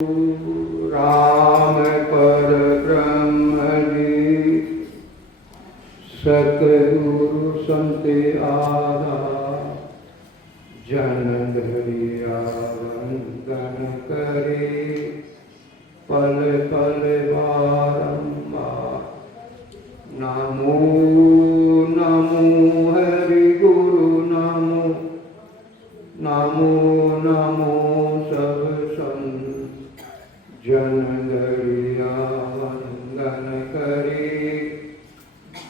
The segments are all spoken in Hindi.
राम पर ब्रह्म जी सतगुरु संत आधार जन धरिया वंदन करे पल पल बारंबार। नमो नमो हरि गुरु नमो नमो नमो सब संत जन धरिया वंदन करे।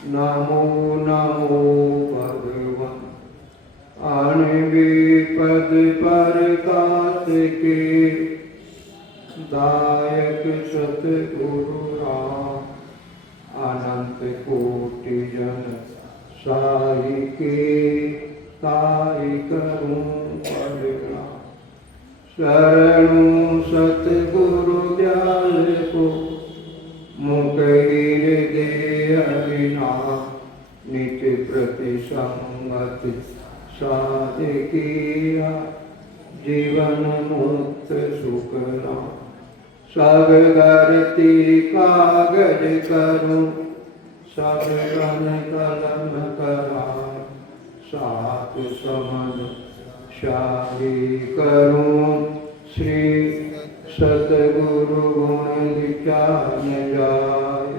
नमो नमो भगवान अनविपद प्रकाश के दायक सतगुरु राम अनंत कोटि जन साई के ताई करूं प्रणाम। शरणु सतगुरु दयाल को मुख हृदय अविनाश नित्य प्रति संगत साधकिया जीवन मुक्त सुखना। सब धरती कागज करूं सब कन कलम करा सात समन शाही करूं। श्री सतगुरु गुण विचार जाय।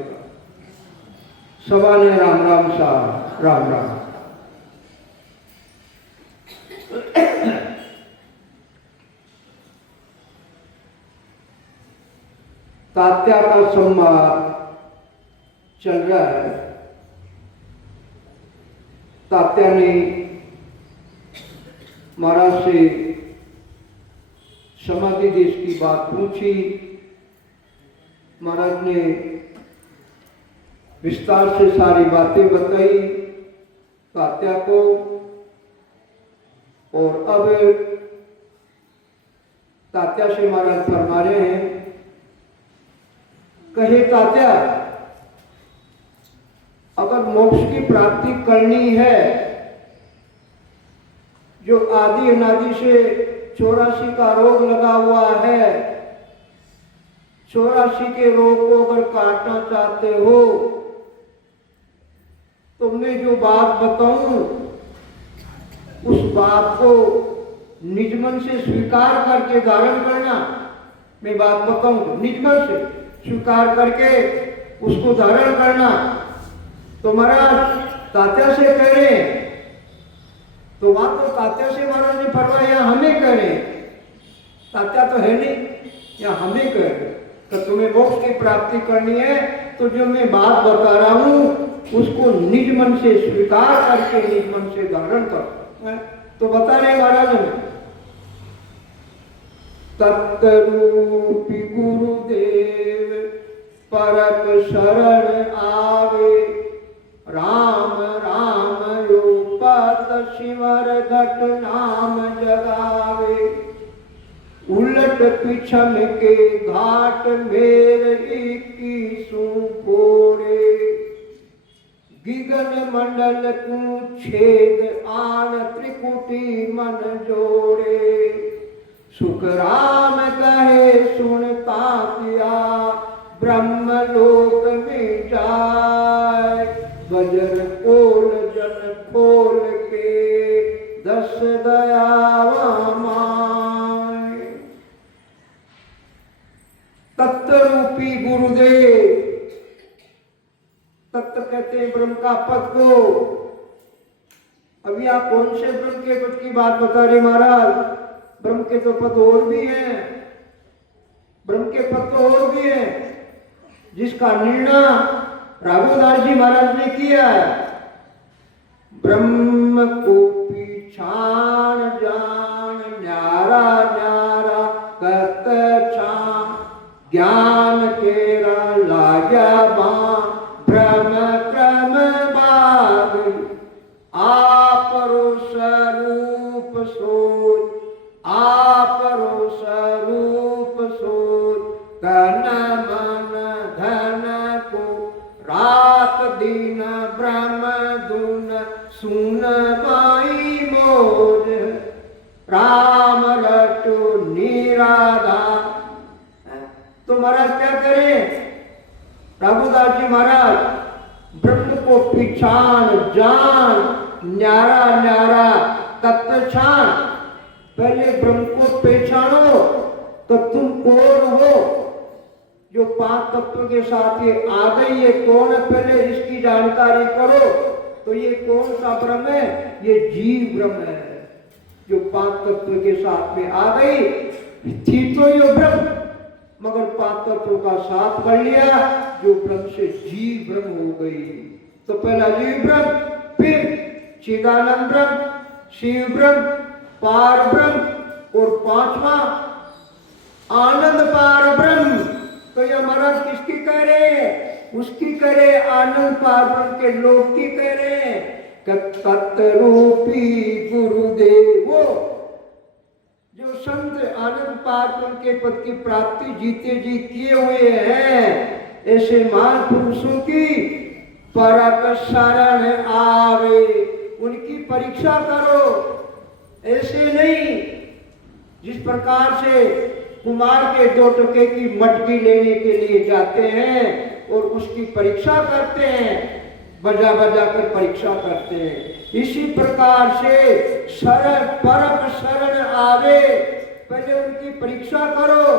सवाने राम राम सा राम राम। तात्या का संवाद चल रहा है। तात्या ने महाराज से समाधि देश की बात पूछी। महाराज ने विस्तार से सारी बातें बताई तात्या को। और अब तात्या से महाराज फरमा रहे हैं, कहे तात्या अगर मोक्ष की प्राप्ति करनी है, जो आदि अनादि से 84 का रोग लगा हुआ है, 84 के रोग को अगर काटना चाहते हो तो मैं जो बात बताऊं उस बात को निज मन से स्वीकार करके धारण करना। मैं बात बताऊं निज मन से स्वीकार करके उसको धारण करना। तो महाराज तात्या से कह रहे हैं, तो बात तो तात्या से महाराज ने फरमाया हमें कह रहे। तात्या तो है नहीं, या हमें कह रहे। तो तुम्हें मोक्ष की प्राप्ति करनी है तो जो मैं बात बता रहा हूं उसको निज मन से स्वीकार करके निज मन से धारण कर। तो बता रहे महाराज ने, तत्रूपी गुरुदेव परक शरण आवे। राम राम रूपत सिमर घट नाम जगावे। उलट पिछम के घाट मेर 21 फोड़े। गिगन मंडल को छेद आन त्रिकुटी मन जोड़े। सुख राम कहे सुनता किया ब्रह्म लोक में जाय। वज्र कोल जन खोल के 10 दयावा माय। तत्व रूपी गुरुदेव, तत्व कहते हैं ब्रह्म का पद को। अभी आप कौन से ब्रह्म के पद की बात बता रहे महाराज? ब्रह्म के तो पद और भी हैं, ब्रह्म के पद तो और भी हैं जिसका निर्णय राघुदास जी महाराज ने किया है। ब्रह्म को पीछान जान न्यारा न्यारा कत छान। ज्ञान केरा लाग्या बाण भ्रम क्रम बाग। आपरो स्वरूप सोच आपरो स्वरूप सोच। तन मन धन को रात दिन ब्रह्म दुन सुन माई मोर। राम रटो निराधार महाराज क्या करें, राघुदास जी महाराज ब्रह्म को पिछान जान न्यारा न्यारा तत्व छान। पहले ब्रह्म को पहचानो तो तुम कौन हो। जो पांच तत्व के साथ ये आ गई, ये कौन है, पहले इसकी जानकारी करो। तो ये कौन सा ब्रह्म है, ये जीव ब्रह्म है। जो पांच तत्व के साथ में आ गई थी तो ये ब्रह्म, मगर पांच तत्वों का साथ कर लिया, जो ब्रह्म से जीव ब्रह्म हो गई। तो पहला जीव ब्रह्म, फिर चिदानंद ब्रह्म, शिव ब्रह्म, पार ब्रह्म, और पांचवा आनंद पार ब्रह्म। तो ये महाराज किसकी कह रहे हैं, उसकी कह रहे, आनंद पार ब्रह्म के लोक की कह रहे हैं। तत्रूपी गुरुदेवो, जो संत आनंद पार ब्रह्म के पद की प्राप्ति जीते जी किए हुए हैं, ऐसे महापुरुषों की परक शरण आवे, उनकी परीक्षा करो। ऐसे नहीं जिस प्रकार से कुमार के 2 टके की मटकी लेने के लिए जाते हैं और उसकी परीक्षा करते हैं, बजा बजा कर परीक्षा करते हैं, इसी प्रकार से शरण परम शरण आवे, पहले उनकी परीक्षा करो।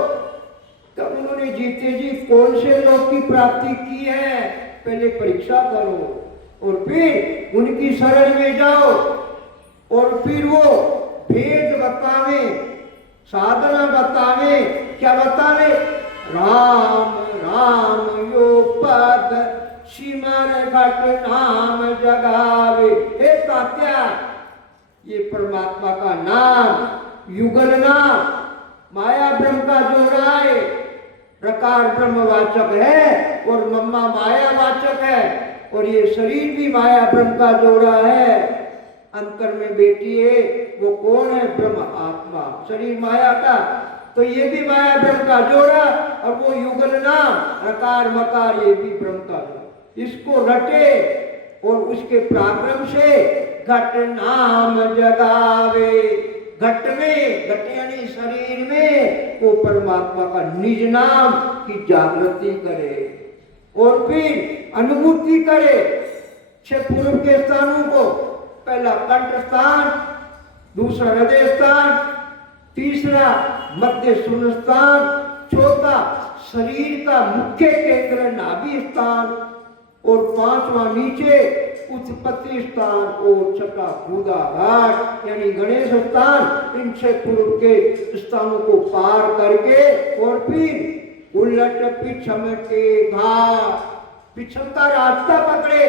तब उन्होंने जीते जी कौन से लोक की प्राप्ति की है, पहले परीक्षा करो और फिर उनकी शरण में जाओ। और फिर वो भेद बतावे, साधना बतावे, क्या बतावे, राम राम यो पद सिमर घट नाम जगावे। हे तात्या, ये परमात्मा का नाम युगल नाम माया ब्रह्म का जोड़ा है। रकार ब्रह्मवाचक है और मम्मा माया वाचक है, और ये शरीर भी माया ब्रह्म का जोड़ा है। अंतर में बेटी है, वो कौन है, ब्रह्म आत्मा, शरीर माया का, तो ये भी माया ब्रह्म का जोड़ा, और वो युगल नाम रकार मकार ये भी ब्रह्म का जोड़ा। इसको रटे और उसके पराक्रम से घट नाम जगावे। घट में, घट यानी शरीर में, वो परमात्मा का निज नाम की जागृति करे और फिर अनुभूति करे। 6 पूर्व के स्थानों को, पहला कंठ स्थान, दूसरा हृदय स्थान, तीसरा मध्य शून्य स्थान, चौथा शरीर का मुख्य केंद्र नाभि स्थान, और पांचवा नीचे उत्पत्ति स्थान, और छठा गुदा घाट यानी गणेश स्थान। इन 6 पूर्व के स्थानों को पार करके और फिर उलट पिछम के घाट, पिछम का रास्ता पकड़े,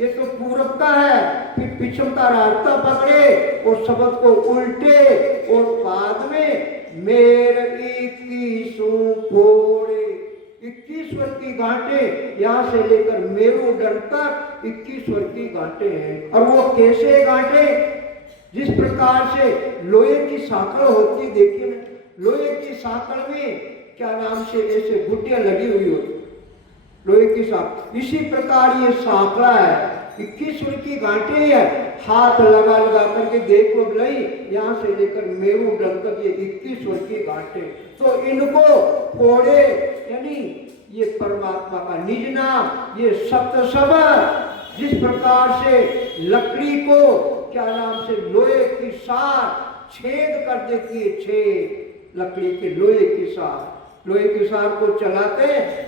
ये तो पूर्व का है, फिर पिछम का रास्ता पकड़े और शब्द को उल्टे, और बाद में मेरे 21 फोड़े। 21 स्वर की गांठे, यहाँ से लेकर मेरुदंड तक 21 स्वर की गांठे हैं। और वो कैसे गांठे, जिस प्रकार से लोहे की साकड़ होती, देखिए ना, लोहे की साकड़ में क्या नाम से ऐसे गुटियां लगी हुई होती, लोहे की साकड़, इसी प्रकार ये साकड़ा है, 21 स्वर की गांठे है। हाथ लगा लगा करके देखो भाई, यहाँ से लेकर मेरुदंड तक ये 21 स्वर की गांठे। तो इनको फोड़े, यानी ये परमात्मा का निज नाम, ये सप्त शब्द, जिस प्रकार से लकड़ी को क्या नाम से लोहे की सार छेद कर देती है, छेद लकड़ी के लोहे की सार, लोहे की सार को चलाते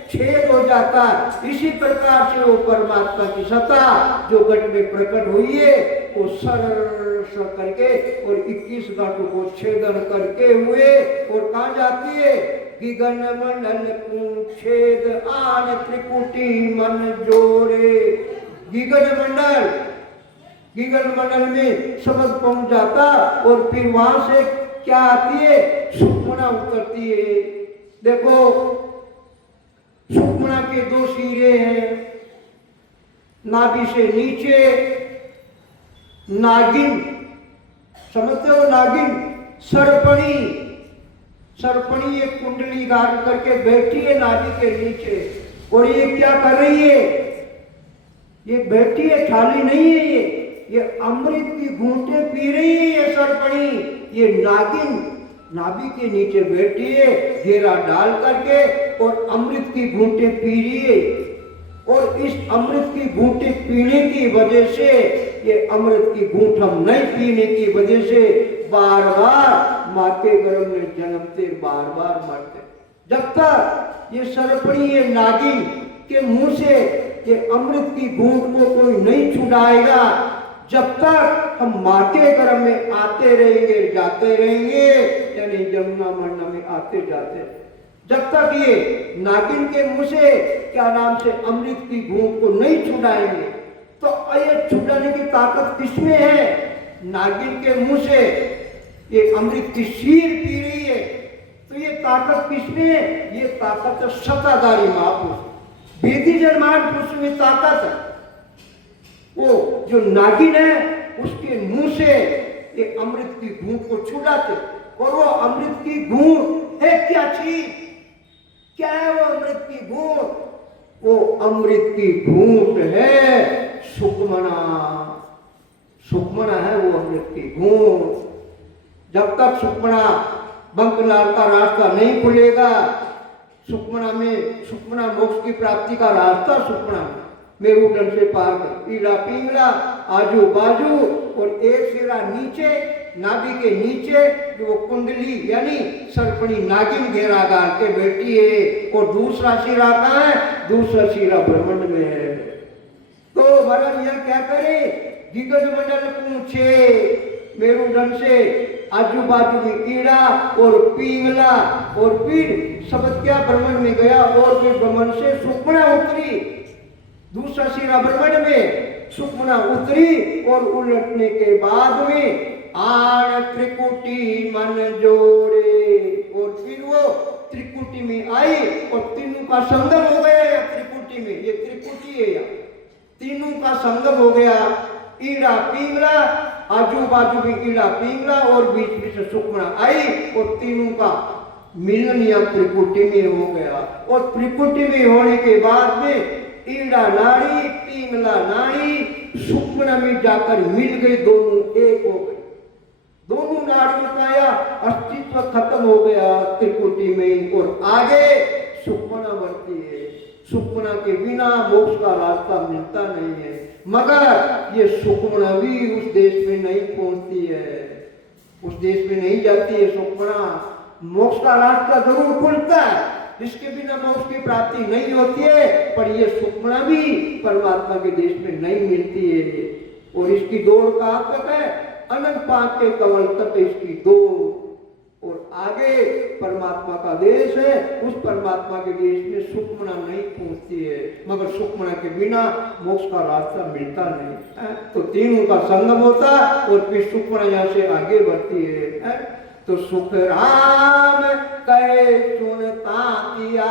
छेद हो जाता, इसी प्रकार से वो परमात्मा की सत्ता जो घट में प्रकट हुई है, वो सरस करके और 21 गांठों को छेदन करके हुए और कहाँ जाती है, गिगन मंडल छेद आन त्रिपुटी मन जोड़े। गिगन मंडल, गिगन मंडल में शब्द पहुंच जाता और फिर वहां से क्या आती है, सुखमना उतरती है। देखो सुखमना के 2 सिरे हैं, नाभि से नीचे नागिन, समझते हो नागिन, सरपणी, सरपणी एक कुंडली धारण करके बैठी है नाभि के नीचे, और ये क्या कर रही है, ये बैठी है, खाली नहीं है, ये अमृत की घूंटे पी रही है ये सरपणी। ये नागिन नाभि के नीचे बैठिए घेरा डाल करके और अमृत की घूंटे पीजिए। और इस अमृत की घूंटे पीने की वजह से, ये अमृत की घूंट हम नहीं पीने की वजह से बार बार माँ के गर्भ में जन्मते, बार बार मरते। जब तक ये सर्पणी, ये नागिन के मुंह से ये अमृत की घूंट को कोई नहीं छुड़ाएगा, जब तक हम माँ के गर्भ में आते रहेंगे, जाते रहेंगे, यानी जमुना मंडा में आते जाते, जब तक ये नागिन के मुंह से क्या नाम से अमृत की घूंट को नहीं छुड़ाएंगे, तो ये छुड़ाने की ताकत किसमें है? नागिन के मुंह से ये अमृत की शीर पी रही है, तो ये ताकत किसमें है? ये ताकत सत्ताधारी महापुरुष, वेदी जन्मान पुरुष में ताकत है। वो जो नागिन है उसके मुंह से ये अमृत की घूंट को छुड़ाते। और वो अमृत की घूंट है क्या चीज? क्या है वो अमृत की घूंट? वो अमृत की घूंट है सुखमना। सुखमना है वो अमृत की घूंट। जब तक सुखमना बंकलाल का रास्ता नहीं खुलेगा, सुखमना में, सुखमना मोक्ष की प्राप्ति का रास्ता सुखमना मेरुदंड से पार कर, पीला पिंगला आजू बाजू, और एक सिरा नीचे नाभि के नीचे जो वो कुंडली यानी सर्पणी नागिन घेरा गाल के बैठी है, और दूसरा सिरा कहाँ है? दूसरा सिरा ब्रह्मांड में है। तो महाराज यह क्या करे? दिग्गज मंडल पूछे मेरुदंड से आजू बाजू में ईड़ा और पिंगला, और फिर शब्द क्या ब्रह्मांड में गया, और फिर ब्रह्मांड से सुखमना उतरी, दूसरा सिरा ब्रह्मांड में सुखमना उतरी, और उलटने के बाद में आण त्रिकुटी मन जोड़े, और फिर वो त्रिकुटी में आई और तीनों का संगम हो गया। त्रिकुटी में, ये त्रिकुटी है, तीनों का संगम हो गया। ईड़ा पिंगला, आजू बाजू में ईड़ा पिंगला, और बीच में से सुखमना आई, और तीनों का मिलन या त्रिकुटी में हो गया। और त्रिकुटी में होने के बाद में ईड़ा नाड़ी, पिंगला नाड़ी सुखमना में जाकर मिल गई, दोनों एक हो गए। दोनों नाड़ियों का अस्तित्व खत्म हो गया त्रिकुटी में, और आगे सुखमना बढ़ती है। सुखमना के बिना मोक्ष का रास्ता मिलता नहीं है। मगर ये सुखमना भी उस देश में नहीं पहुंचती है, उस देश में नहीं जाती है सुखमना। मोक्ष का रास्ता जरूर खुलता है, जिसके बिना मोक्ष की प्राप्ति नहीं होती है, पर ये सुखमना भी परमात्मा के देश में नहीं मिलती है। और इसकी दौड़ कहाँ तक है? अनंत पाक के कमल तक इसकी दौड़। और आगे परमात्मा का देश है, उस परमात्मा के देश में सुखमना नहीं पहुंचती है। मगर सुखमना के बिना मोक्ष का रास्ता मिलता नहीं। तो तीनों का संगम होता और फिर सुखमना यहाँ से आगे बढ़ती है। तो सुख राम कहे सुनता किया,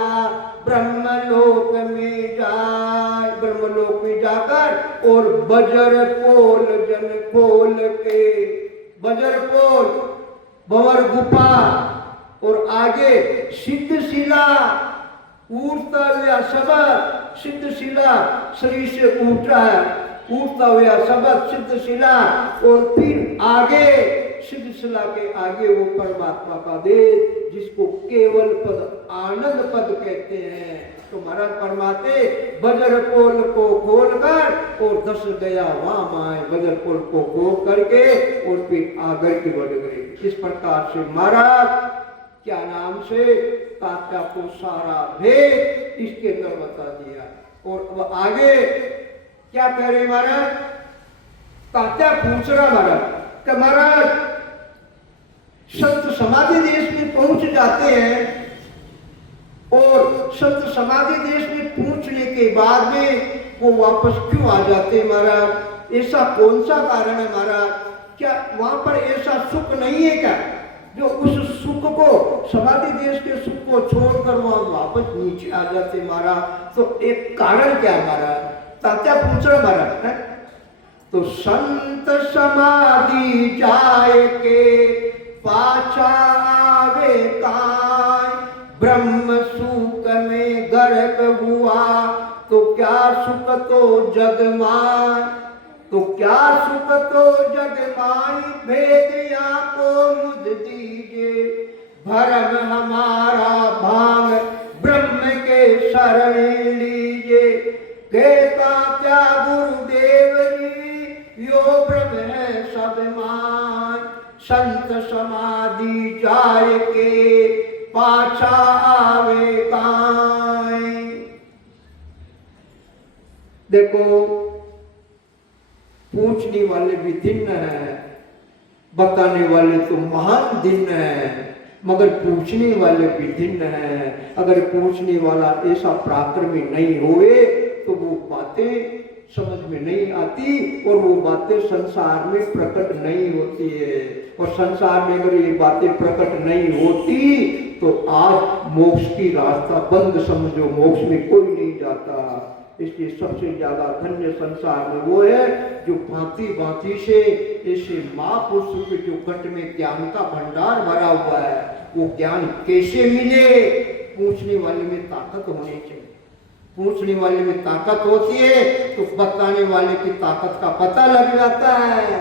ब्रह्मलोक में जाए, ब्रह्मलोक में जाकर और बजर पोल जन खोल के, बजर पोल भंवर गुफा, और आगे सिद्धशिला उठता हुआ शब्द, सिद्धशिला शरीर से उठ रहा है, उठता हुआ शब्द सिद्धशिला, और फिर आगे सिद्धशिला के आगे वो परमात्मा का देश जिसको केवल पद आनंद पद कहते हैं। तो महाराज परमात्मा बजर पोल को खोलकर और दस गया वहां माए, बजर पोल को खोल करके और फिर आगे की बढ़ गई। इस प्रकार से महाराज क्या नाम से तात्या को सारा भेद इसके अंदर बता दिया। और अब आगे क्या कह रहे महाराज? तात्या पूछ रहा महाराज कि महाराज संत समाधि देश में पहुंच जाते हैं, और संत समाधि देश में पहुंचने के बाद में वो वापस क्यों आ जाते हैं महाराज? ऐसा कौन सा कारण है महाराज? क्या वहां पर ऐसा सुख नहीं है क्या जो उस सुख को, समाधि देश के सुख को छोड़कर वहां वापस नीचे आ जाते महाराज? तो एक कारण क्या है महाराज? तात्या पूछ रहे महाराज है? तो संत समाधि जाए के पाछा आवे काय, ब्रह्म सुख में गर्क हुआ तो क्या सुख तो जग माय, तो क्या सुख तो जग माय, भेद या को मुझ दीजिए, भरम हमारा भांग ब्रह्म के शरण लीजिए। कहता क्या गुरुदेव जी यो ब्रह्म है सब मान, संत समाधि जाय के पाछा आवे काई। देखो पूछने वाले भी दिन है, बताने वाले तो महान दिन है, मगर पूछने वाले भी दिन है। अगर पूछने वाला ऐसा पराक्रमी नहीं होए तो वो बातें समझ में नहीं आती और वो बातें संसार में प्रकट नहीं होती है। और संसार में अगर ये बातें प्रकट नहीं होती तो आज मोक्ष की रास्ता बंद समझो, मोक्ष में कोई नहीं जाता। इसलिए सबसे ज्यादा धन्य संसार में वो है जो भांति भांति से ऐसे महापुरुषों के जो घट में ज्ञान का भंडार भरा हुआ है, वो ज्ञान कैसे मिले? पूछने वाले में ताकत होनी चाहिए। पूछने वाले में ताकत होती है तो बताने वाले की ताकत का पता लग जाता है।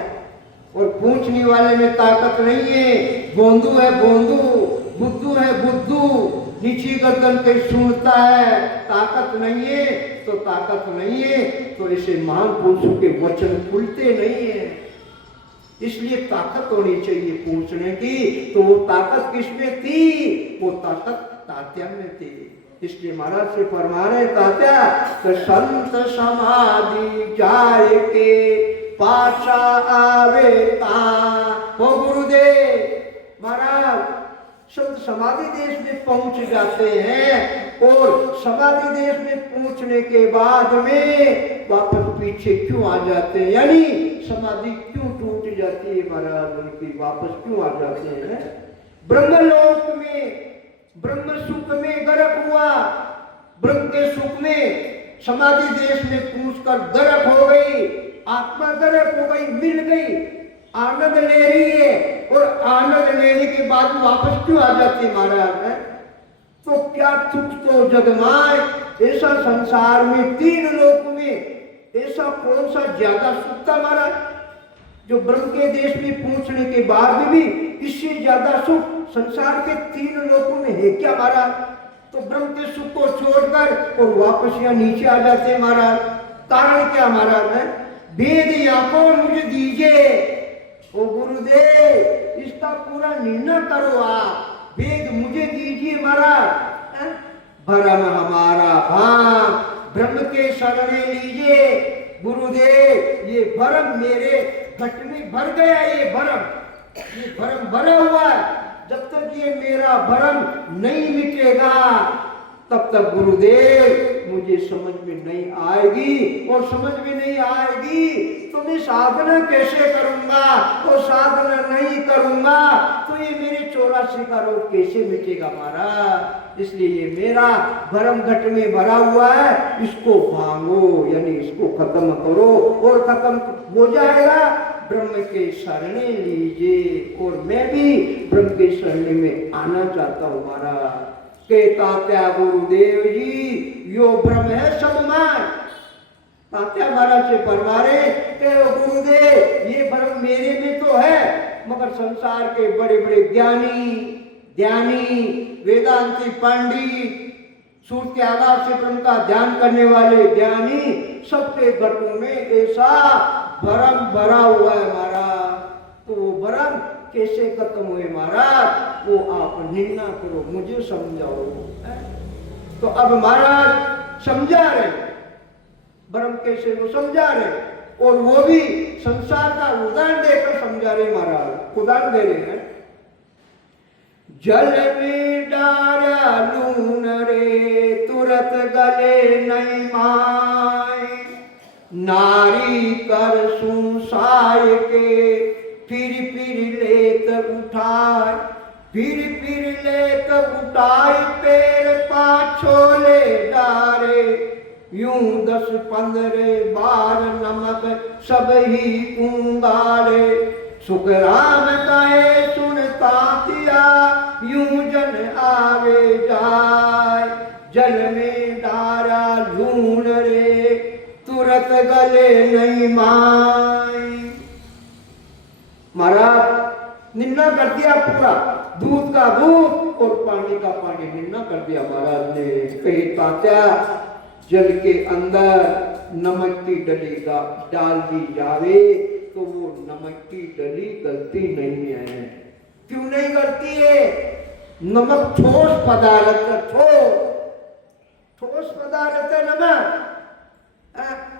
और पूछने वाले में ताकत नहीं है, बोंदू है बोंदू, बुद्धू है बुद्धू, नीची गर्दन के सुनता है, ताकत नहीं है तो ताकत नहीं है। तो ऐसे महान पुरुषों के वचन खुलते नहीं है। इसलिए ताकत होनी चाहिए पूछने की। तो वो ताकत किसमें थी? वो ताकत तात्या में थी। इसलिए महाराज से फरमा रहे तात्या तो संत समाधि जाय के पाछा आवे ता। ओ गुरुदेव महाराज संत समाधि देश में पहुंच जाते हैं और समाधि देश में पहुंचने के बाद में वापस पीछे क्यों आ जाते हैं? यानी समाधि क्यों टूट जाती है महाराज उनकी, वापस क्यों आ जाते हैं? ब्रह्मलोक में ब्रह्म सुख में गर्क हुआ, ब्रह्म के सुख में समाधि देश में पहुंचकर गर्क हो गई, आत्मा गर्क हो गई, मिल गई, आनंद ले रही है। और आनंद लेने के बाद वापस क्यों आ जाती है महाराज है? तो क्या सुख तो जगमाए। ऐसा संसार में तीन लोक में ऐसा कौन सा ज्यादा सुख था महाराज? जो ब्रह्म के देश में पहुंचने के बाद भी इससे ज्यादा सुख संसार के तीन लोकों में है क्या महाराज? तो ब्रह्म के सुख को छोड़कर और वापस यहाँ नीचे आ जाते महाराज। कारण क्या महाराज है? वेद यहाँ को मुझे दीजिए। ओ गुरुदेव इसका पूरा निर्णय करो आप, वेद मुझे दीजिए महाराज। भरम हमारा भान ब्रह्म के शरण लीजिए। गुरुदेव ये भरम मेरे घट में भर गया, ये भरम भरा हुआ है। जब तक ये मेरा भरम नहीं मिटेगा तब तक गुरुदेव मुझे समझ में नहीं आएगी। और समझ में नहीं आएगी तो मैं साधना कैसे करूंगा? और साधना नहीं करूंगा तो ये मेरे 84 का रोग कैसे मिटेगा महाराज? इसलिए ये मेरा भरम घट में भरा हुआ है, इसको भांगो, यानी इसको खत्म करो। और खत्म हो जाएगा ब्रह्म के शरण लीजिए। और मैं भी ब्रह्म के शरण में आना चाहता हूँ महाराज। कहता त्या गुरुदेव जी यो ब्रह्म है सब मान। तात्या महाराज से फरमारे गुरुदेव ये ब्रह्म मेरे में तो है, मगर संसार के बड़े बड़े ज्ञानी वेदांती पंडित सूर्य के आधार से ब्रह्म का ध्यान करने वाले ज्ञानी सबके घटों में ऐसा भरम भरा हुआ है महाराज। तो वो भरम कैसे खत्म हुए महाराज? वो आप निर्णय करो, मुझे समझाओ। तो अब महाराज समझा रहे भरम कैसे, वो समझा रहे और वो भी संसार का उदाहरण देकर समझा रहे महाराज। उदाहरण दे रहे हैं। जल में डारा लून रे तुरत गले नहीं माए, नारी कर सुसाय के फिर लेत उठाए, फिर लेत उठाए पैर पाछोले डारे, यूं 10-15 बार नमक सब ही उंगारे, सुख राम कहे सुनता तिया यूं जन आवे जाय, जल में डारा लूण रे तुरत गले नहीं माय। महाराज निर्णय कर दिया पूरा, दूध का दूध और पानी का पानी मिलना कर दिया महाराज ने। कही तात्या जल के अंदर नमक की डली का डाल दी जावे तो वो नमक की डली गलती नहीं है। क्यों नहीं गलती है? नमक ठोस पदार्थ है, ठोस पदार्थ है नमक।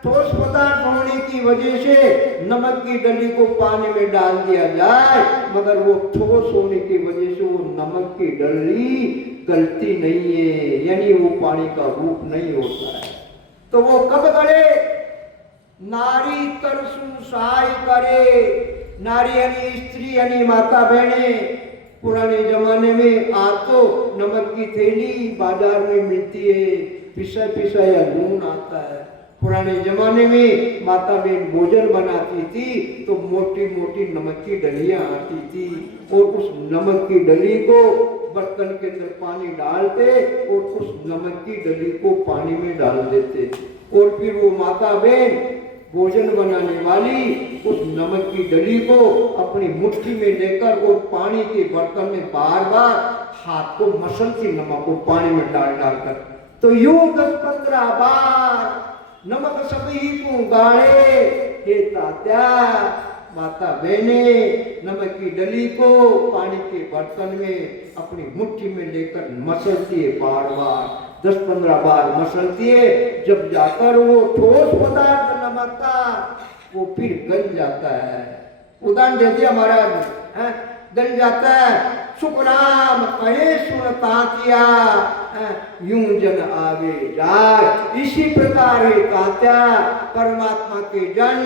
ठोस पदार्थ होने की वजह से नमक की डली को पानी में डाल दिया जाए, मगर वो ठोस होने की वजह से वो नमक की डली गलती नहीं है, यानी वो पानी का रूप नहीं होता है। तो वो कब गले? नारी तरसु सहाय करे। नारी यानी स्त्री यानी माता बहने। पुराने जमाने में आज तो नमक की थैली बाजार में मिलती है, पिसा पिसा या लून आता है। पुराने जमाने में माता बहन भोजन बनाती थी तो मोटी मोटी नमक की डलियां आती थी और उस नमक की डली को बर्तन के अंदर पानी डालते और उस नमक की डली को पानी में डाल देते और फिर वो माता बहन भोजन बनाने वाली उस नमक की डली को अपनी मुट्ठी में लेकर और पानी के बर्तन में बार बार हाथ को मसलती नमक को पानी में डाल डालकर। तो यूं 10-15 बार नमक सभी को गाड़े। हे तात्या माता बहने नमक की डली को पानी के बर्तन में अपनी मुट्ठी में लेकर मसलती है, बार बार 10-15 बार मसलती है। जब जाकर वो ठोस पदार्थ नमक का वो फिर गल जाता है। उदाहरण दे दिया महाराज, गल जाता है। सुखराम कहे सुनता किया यूं जन आगे जाए। इसी प्रकार है तात्या परमात्मा के जन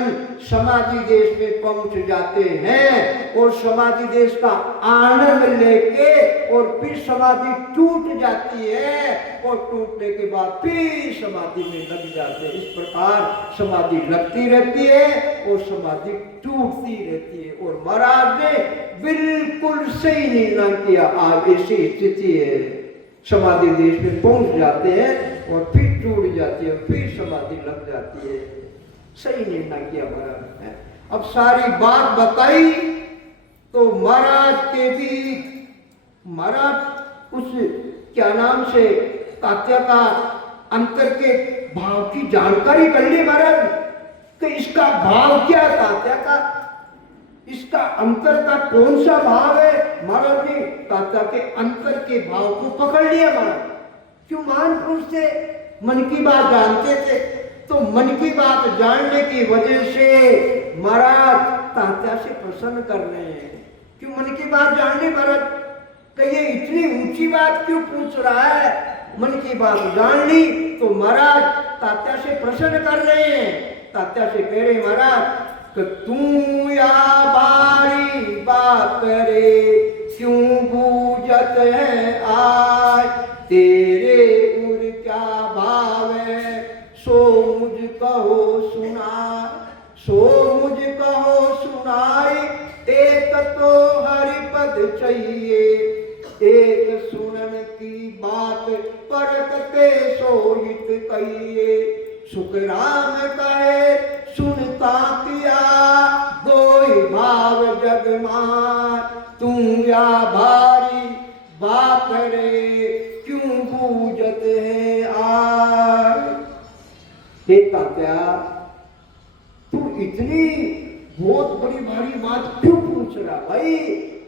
समाधि देश में पहुंच जाते हैं और समाधि देश का आनंद लेके और फिर समाधि टूट जाती है और टूटने के बाद फिर समाधि में लग जाते हैं। इस प्रकार समाधि लगती रहती है और समाधि टूटती रहती है। और महाराज ने बिल्कुल सही निर्णय किया। आज ऐसी स्थिति है, समाधि देश में पहुंच जाते हैं और फिर टूट जाती है, फिर समाधि लग जाती है। सही निर्णय किया महाराज ने। अब सारी बात बताई तो महाराज के भी महाराज उस क्या नाम से तात्या का अंतर के भाव की जानकारी कर ली महाराज कि इसका भाव क्या तात्या का, इसका अंतर का कौन सा भाव है। महाराज ने तात्या के अंतर के भाव को पकड़ लिया। महाराज क्यों महान पुरुष थे, मन की बात जानते थे, तो मन की बात जानने की वजह से महाराज तात्या से प्रसन्न कर रहे हैं। क्यों मन की बात जानने? महाराज कहिए इतनी ऊंची बात क्यों पूछ रहा है? मन की बात जान ली तो महाराज तात्या से प्रसन्न कर रहे हैं। तात्या से कह रहे महाराज कि तू या बारी बात करे क्यों बूझत है आज, तेरे उर क्या भाव है सो मुझ कहो सुना, सो मुझ कहो सुनाई। एक तो हरिपद चाहिए, एक सुनन की बात परखते सोहित कहिए। सुख राम कहे सुनता किया दो भाव जग मान, तू या भारी बात रे क्यों बूझत है आज। हे तात्या तू इतनी बहुत बड़ी भारी बात क्यों पूछ रहा भाई?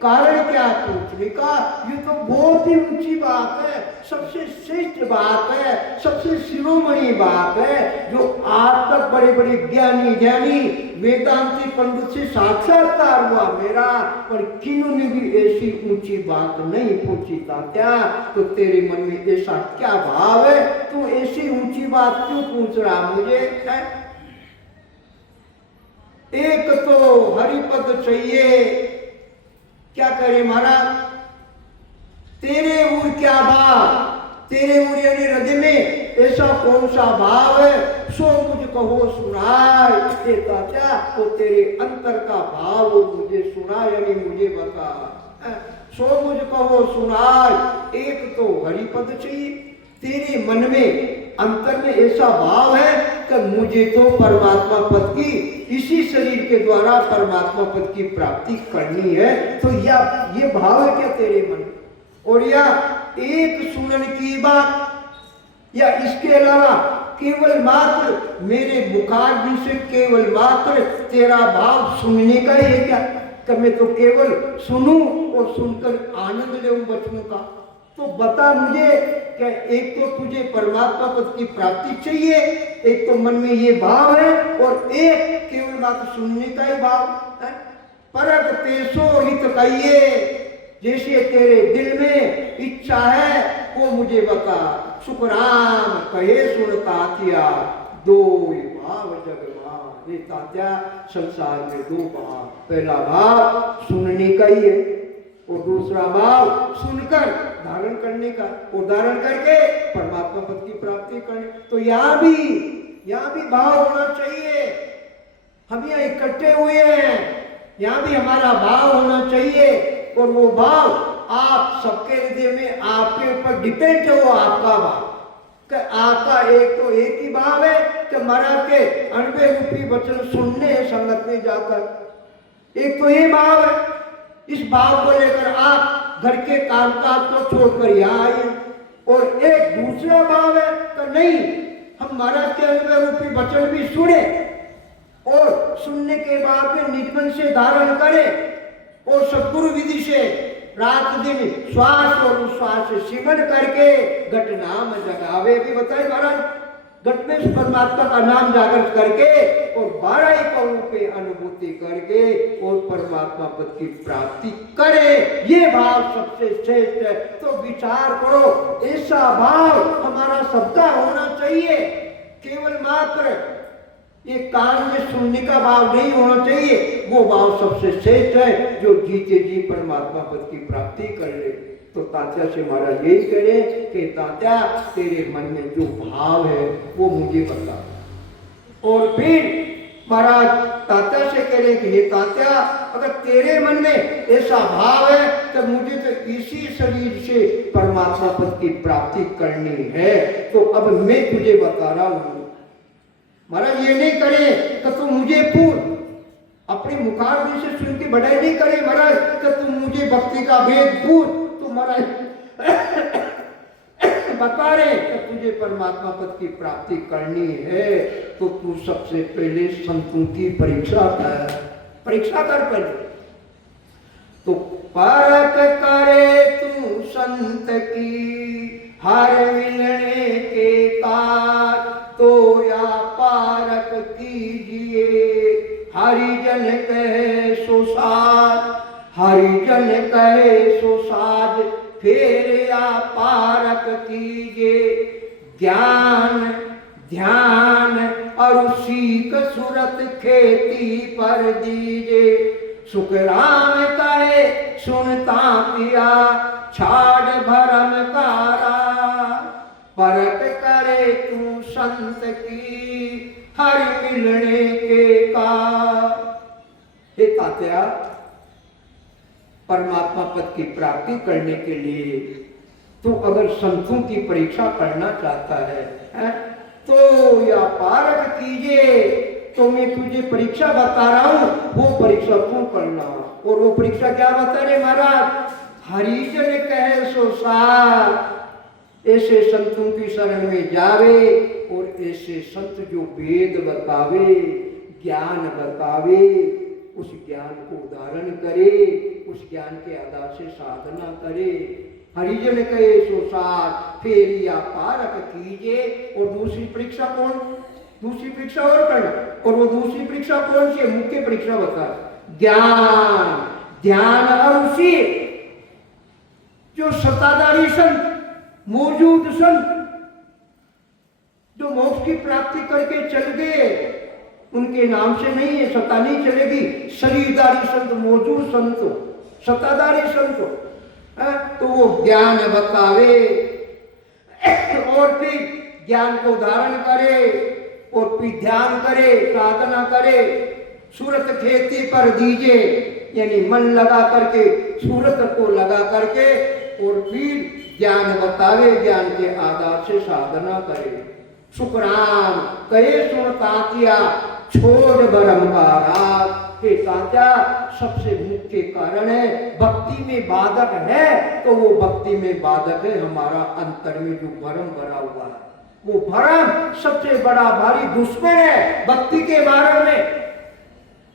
कारण क्या पूछने का? ये तो बहुत ही ऊंची बात है, सबसे श्रेष्ठ बात है, सबसे शिरोमणि बात है, जो आज तक बड़े बड़े ज्ञानी ज्ञानी वेदांती पंडित से साक्षात्कार हुआ मेरा, पर किन्होंने भी ऐसी ऊंची बात नहीं पूछी। तात्या तो तेरे मन में ऐसा क्या भाव है, तू ऐसी ऊंची बात क्यों पूछ रहा मुझे है? एक तो हरिपद चाहिए, क्या करे महाराज? तेरे उर क्या भाव, तेरे उर यानी हृदय में ऐसा कौन सा भाव है सो मुझ कहो सुनाए। तात्या तो तेरे अंतर का भाव मुझे सुना यानी मुझे बता, सो मुझ कहो सुनाए। एक तो हरिपद चाहिए, तेरे मन में अंतर में ऐसा भाव है कि मुझे तो परमात्मा पद की इसी शरीर के द्वारा परमात्मा पद की प्राप्ति करनी है। तो ये भाव है क्या तेरे मन में? और या एक सुनन की बात, या इसके अलावा केवल मात्र मेरे मुखारबिंद से केवल मात्र तेरा भाव सुनने का ही है क्या? कि मैं तो केवल सुनूं और सुनकर आनंद लेऊं वचनों का? तो बता मुझे कि एक तो तुझे परमात्मा पद की प्राप्ति चाहिए, एक तो मन में ये भाव है, और एक केवल मात्र सुनने का ही भाव है। परक तेसो हित कहिए, जैसे तेरे दिल में इच्छा है वो मुझे बता। सुखराम कहे सुन तात्या, दो भाव जगमा। ये तात्या संसार में दो भाव, पहला भाव सुनने का ही है और दूसरा भाव सुनकर धारण करने का, और धारण करके परमात्मा पद की प्राप्ति करने। तो यहाँ भी भाव होना चाहिए। हम यहाँ इकट्ठे हुए हैं, यहाँ भी हमारा भाव होना चाहिए, और वो भाव आप सबके हृदय में आपके ऊपर डिपेंड है। वो आपका भाव कि आपका एक ही भाव है कि महाराज के अनबे रूपी वचन सुनने संगत में जाकर। एक तो ये भाव है, इस भाव को लेकर आप घर के कामकाज को छोड़कर यहाँ आए। और एक दूसरा भाव है कि नहीं, हम महाराज के अनबे रूपी वचन भी सुने और सुनने के बाद में निज मन से धारण करें और सद्गुरु विधि से रात दिन श्वास और उश्वास से सिमरण करके घट नाम जगावे। भी बताए महाराज, घट में परमात्मा का नाम जागृत करके और 12 एकड़ों पे अनुभूति करके और परमात्मा पद की प्राप्ति करे, ये भाव सबसे श्रेष्ठ है। तो विचार करो, ऐसा भाव हमारा सबका होना चाहिए। केवल मात्र ये कान में सुनने का भाव नहीं होना चाहिए, वो भाव सबसे श्रेष्ठ है जो जीते जी परमात्मा पद की प्राप्ति कर ले। तो तात्या से महाराज यही कह रहे कि तात्या तेरे मन में जो भाव है वो मुझे बता। और फिर महाराज तात्या से कह रहे कि ये तात्या, अगर तेरे मन में ऐसा भाव है तो मुझे तो इसी शरीर से परमात्मा पद की प्राप्ति करनी है, तो अब मैं तुझे बता रहा हूं। महाराज ये नहीं करे कि तुम मुझे पूर्ण अपने मुखारबिंद से सुन के बढ़ाई नहीं करे महाराज कि तुम मुझे भक्ति का भेद पूर्ण, तो महाराज बता रहे कि तुझे परमात्मा पद की प्राप्ति करनी है, तो तू सबसे पहले संतों की परीक्षा कर पहले। तो परख करे तू संत की हर मिलने के कार, तो या पारक कीजिए हरिजन कहे सो साध, हरिजन कहे सो साध, फिर या पारक कीजिए। ज्ञान ध्यान और सीख सूरत खेती पर दीजिए। सुखराम कहे सुनता पिया छाड़ भरम कारा, परख करे तू संत की हर मिलने के का। हे तात्या, परमात्मा पद की प्राप्ति करने के लिए तू अगर संतों की परीक्षा करना चाहता है तो या पारक कीजिए। तो मैं तुझे परीक्षा बता रहा हूं, वो परीक्षा तू करना। और वो परीक्षा क्या बता रहे महाराज? हरिजन कहे सो साध, ऐसे संतों की शरण में जावे और ऐसे संत जो वेद बतावे, ज्ञान बतावे, उस ज्ञान को धारण करे, उस ज्ञान के आधार से साधना करे। हरिजन कहे सो साध, फिर या पारक कीजिए। और दूसरी परीक्षा कौन? दूसरी परीक्षा और करना। और वो दूसरी परीक्षा कौन सी है? मुख्य परीक्षा बता, ज्ञान ध्यान और उसी जो सत्ताधारी संत, मौजूद संत जो मोक्ष की प्राप्ति करके चल गए, उनके नाम से नहीं है, सत्ता नहीं चलेगी। शरीरधारी संत, मौजूद संत, सत्ताधारी संत, तो वो ज्ञान बतावे और फिर ज्ञान को धारण करे और फिर ध्यान करे, साधना करे। सूरत खेती पर दीजिए, यानी मन लगा करके, सूरत को लगा करके और फिर ज्ञान बतावे, ज्ञान के आधार से साधना करे। सुखराम कहे सुन तात्या छोड़ भरम का राग। हे तात्या, सबसे मुख्य कारण है भक्ति में बाधक है, तो वो भक्ति में बाधक है हमारा अंतर में जो भरम भरा हुआ है। वो भरम सबसे बड़ा भारी दुश्मन है भक्ति के बारे में।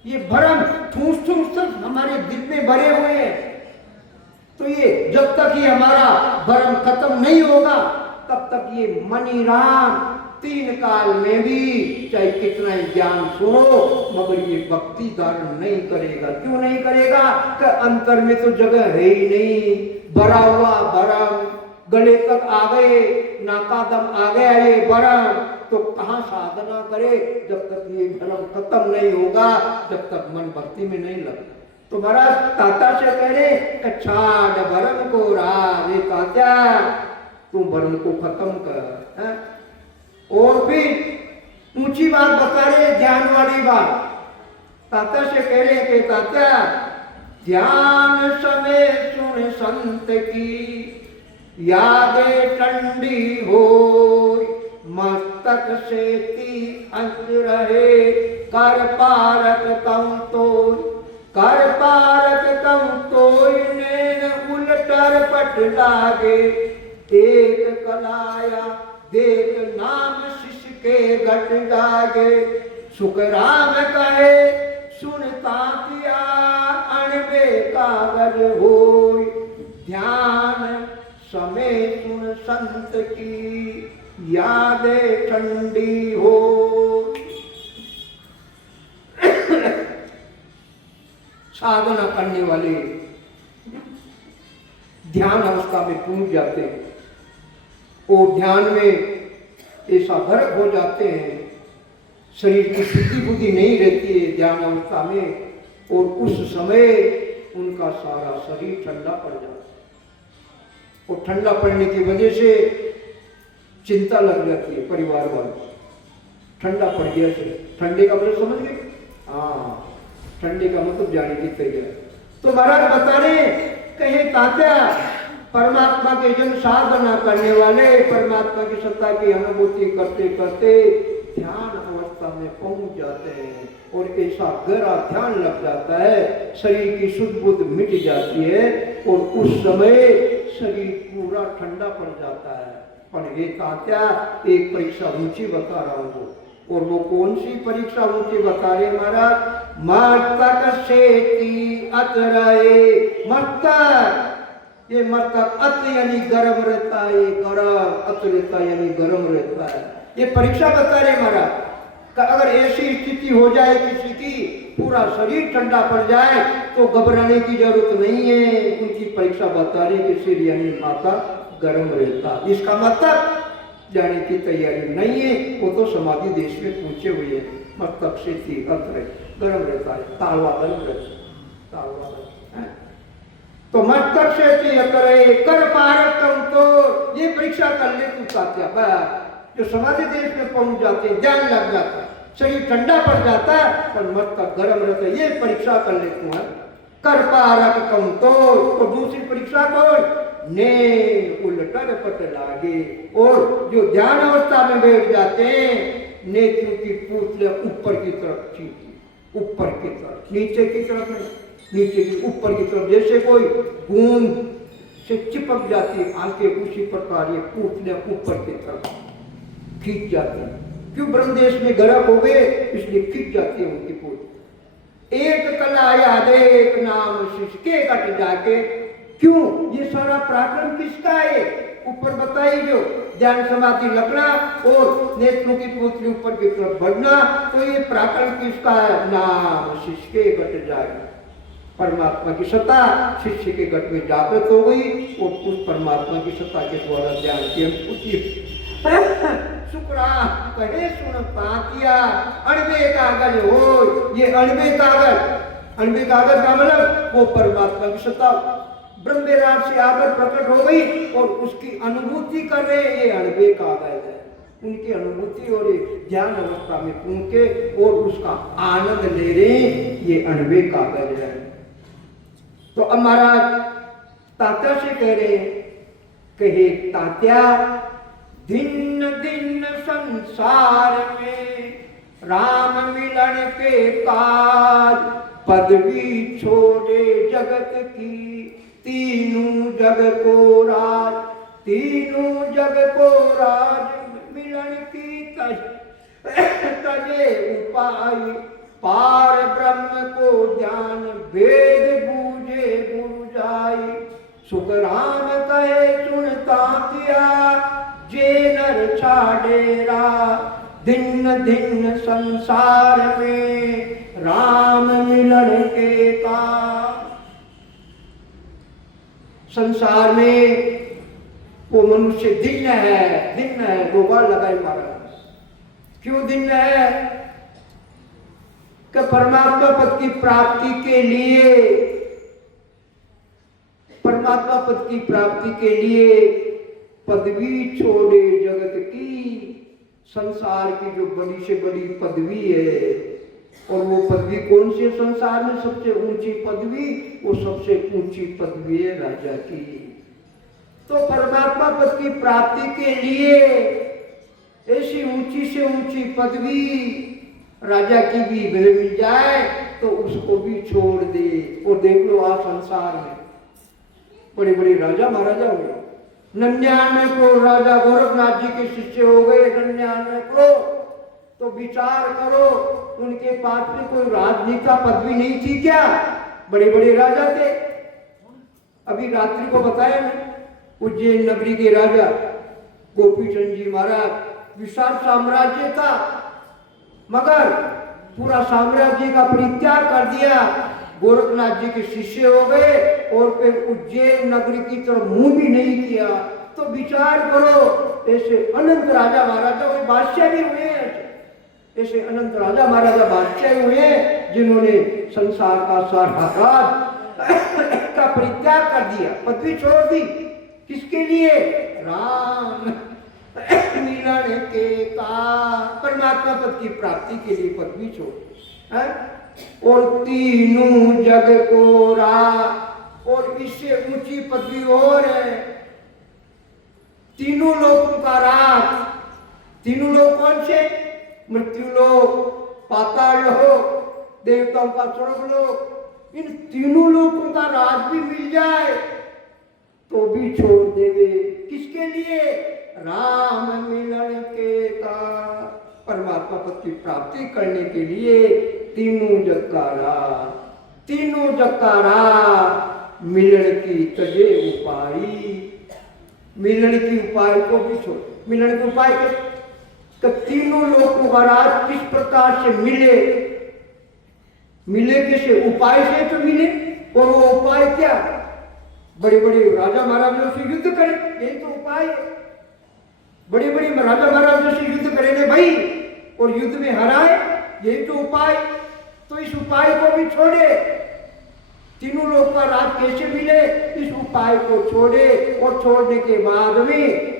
ये भरम ठूस ठूस तक हमारे दिल में भरे हुए हैं। तो ये जब तक ये हमारा भरम खत्म नहीं होगा तब तक ये मनी राम तीन काल में भी चाहे कितना ही ज्ञान सुनो मगर ये भक्ति धारण नहीं करेगा। क्यों नहीं करेगा? कि अंतर में तो जगह है ही नहीं। भरा हुआ भरम गले तक आ गए, नाकादम आ गया ये भरम, तो कहां साधना करे जब तक ये भरम खत्म नहीं होगा, जब तक मन भक्ति में नहीं लगता। तो महाराज ताता से कह रहे छाड़ भरम को राज, तात्या तू भरम को खत्म कर है? और फिर ऊंची बात बता रहे, ध्यान वाली बात। ताता से कह रहे कि तात्या ध्यान समय सुन संत की यादें ठंडी हो, मस्तक से ती अंत रहे, कर पारक तम तो, कर पारक तम तो नैन उलटर पट लागे, एक कलाया देख नाम शिष्य के घट जागे। सुखराम कहे सुनता किया अणबे कागज होय, ध्यान समय सुन संत की यादें ठंडी हो। साधना करने वाले ध्यान अवस्था में पहुंच जाते हैं और ध्यान में ऐसा गर्क हो जाते हैं, शरीर की शुद्धि बुद्धि नहीं रहती है ध्यान अवस्था में, और उस समय उनका सारा शरीर ठंडा पड़ जाता है। और ठंडा पड़ने की वजह से चिंता लग जाती है परिवार वालों। ठंडा पड़ गया से ठंडे का मतलब समझ गए? हाँ, ठंडे का मतलब जाने की तैयारी। तो महाराज बता रहे कहे तात्या परमात्मा के जन साधना करने वाले परमात्मा की सत्ता की अनुभूति करते करते ध्यान अवस्था में पहुंच जाते हैं और ऐसा गहरा ध्यान लग जाता है, शरीर की शुद्ध बुद्ध मिट जाती है और उस समय शरीर पूरा ठंडा पड़ जाता है। पर ये तात्या एक परीक्षा ऊंची बता रहा हूँ, और वो कौन सी परीक्षा ऊंची बता रहे महाराज? मस्तक से अतराए, मस्तक ये मस्तक अत यानी गर्म रहता है, गर्म अत रहता है यानी गर्म रहता है। ये परीक्षा बता रहे महाराज का अगर ऐसी स्थिति हो जाए किसी की पूरा शरीर ठंडा पड़ जाए तो घबराने की जरूरत नहीं है। उनकी परीक्षा बता रही कि सिर यानी माथा गर्म रहता, इसका मतलब जाने की तैयारी नहीं है, वो तो समाधि देश में पूछे हुए हैं। मस्तक से थी अत्र गर्म रहता है, तालवा गर्म रहता है, तालवा है। तो मस्तक से थी अत्र कर पारक तो ये परीक्षा कर ले तू तात्या। जो समाधि देश में पहुंच जाते हैं ध्यान लग जाता है, शरीर ठंडा पड़ जाता है पर मस्तक गर्म रहता है, ये परीक्षा कर ले तू कर पारक कम तो दूसरी परीक्षा कौन? ने उलटर पट लागे, और जो ध्यान अवस्था में बैठ जाते हैं नेत्रों की पूतले ऊपर की तरफ खींची, ऊपर की तरफ, नीचे की तरफ नहीं, नीचे की ऊपर की तरफ, जैसे कोई बूंद से चिपक जाती है आंखें, उसी प्रकार ये पूतले ऊपर की तरफ खींच जाती है। क्यों? ब्रह्मदेश में गर्क हो गए इसलिए खींच जाती है उनकी पूत। एक कला याद एक नाम शिष्य के कट जाके। क्यों? ये सारा पराक्रम किसका है? ऊपर बताई जो ध्यान समाधि लगना और नेत्रों की पुतली ऊपर की तरफ बढ़ना, तो ये पराक्रम किसका है? नाम शिष्य के घट जाए। परमात्मा की सत्ता शिष्य के घट में जागृत हो गई और उस परमात्मा की सत्ता के द्वारा ध्यान की अनुभूति। शुक्रा कहे सुन पातिया अणबे कागज हो, ये अणबे कागज, अणबे कागज का मतलब वो परमात्मा की सत्ता ब्रह्म विराट से आकर प्रकट हो गई और उसकी अनुभूति कर रहे, ये अणबे कागज है। उनकी अनुभूति और ध्यान अवस्था में पहुंच के और उसका आनंद ले रहे, ये अणबे कागज है। तो अब महाराज तात्या से कह रहे, कहे तात्या दिन दिन संसार में राम मिलन के काज, पदवी छोड़े जगत की तीनों जग को राज, तीनों जग को राज मिलन की तजे उपाय, पार ब्रह्म को ज्ञान वेद बूझे गुरु जाई, सुख राम कहे सुनता किया जे नर छाडेरा, दिन दिन संसार में राम मिलन के का। संसार में वो मनुष्य दिन है गोबार लगाए महाराज। क्यों दिन है? कि परमात्मा पद की प्राप्ति के लिए, परमात्मा पद की प्राप्ति के लिए पदवी छोड़े जगत की, संसार की जो बड़ी से बड़ी पदवी है, और वो पदवी कौन सी संसार में सबसे ऊंची पदवी? वो सबसे ऊंची पदवी है राजा की। तो परमात्मा पद की प्राप्ति के लिए ऐसी ऊंची से ऊंची पदवी राजा की भी मिल जाए तो उसको भी छोड़ दे। और देख लो आज संसार में बड़े बड़े राजा महाराजा हुए, 99 को राजा गोरखनाथ जी के शिष्य हो गए, 99 को। तो विचार करो, उनके पास में कोई राजनेता पदवी नहीं थी क्या? बड़े बड़े राजा थे। अभी रात्रि को बताया ना, उज्जैन नगरी के राजा गोपीचंद जी महाराज, विशाल साम्राज्य था, मगर पूरा साम्राज्य का परित्याग कर दिया, गोरखनाथ जी के शिष्य हो गए और फिर उज्जैन नगरी की तरफ मुंह भी नहीं किया। तो विचार करो, ऐसे अनंत राजा महाराजा हुए, बादशाह भी हुए हैं, ऐसे अनंत राजा महाराजा बादशाह हुए जिन्होंने संसार का सारा राज का परित्याग कर दिया, पदवी छोड़ दी। किसके लिए? राम मिलन के का, परमात्मा पद की प्राप्ति के लिए पदवी छोड़ है? और तीनों जग को राज, और इससे ऊंची पदवी और है, तीनों लोगों का राज। तीनों लोग कौन से? मृत्यु लोक, पाताल लोक, देवताओं का स्वर्ग लोक। इन तीनों लोगों का राज भी मिल जाए तो भी छोड़ देवे। किसके लिए? राम मिलन के का, परमात्मा पद की प्राप्ति करने के लिए तीनों जग का राज, तीनों जग का राज मिलन की तजे उपाय, मिलन की उपाय को भी छोड़। मिलन के उपाय तो तीनों लोगों का राज किस प्रकार से मिले? मिले किसे? उपाय से तो मिले। और वो उपाय क्या? बड़े बड़े राजा महाराजों से युद्ध करें, यही तो उपाय है। बड़े बड़े राजा महाराजों से युद्ध करेंगे भाई, और युद्ध में हराए, यही तो उपाय। तो इस उपाय को भी छोड़े। तीनों लोग का राज कैसे मिले? इस उपाय को छोड़े, और छोड़ने के बाद में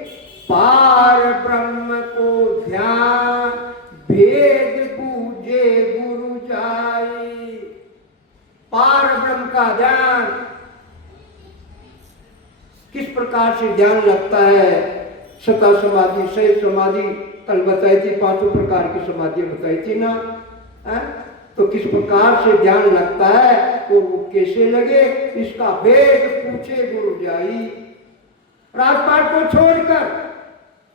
पार ब्रह्म को ध्यान भेद बूझे गुरु जाए। पार ब्रह्म का ध्यान किस प्रकार से ध्यान लगता है? सता समाधि, सहज समाधि कल बताई थी, 5 प्रकार की समाधियां बताई थी ना, है? तो किस प्रकार से ध्यान लगता है और वो कैसे लगे, इसका भेद पूछे गुरु जाई। राजपाट को छोड़कर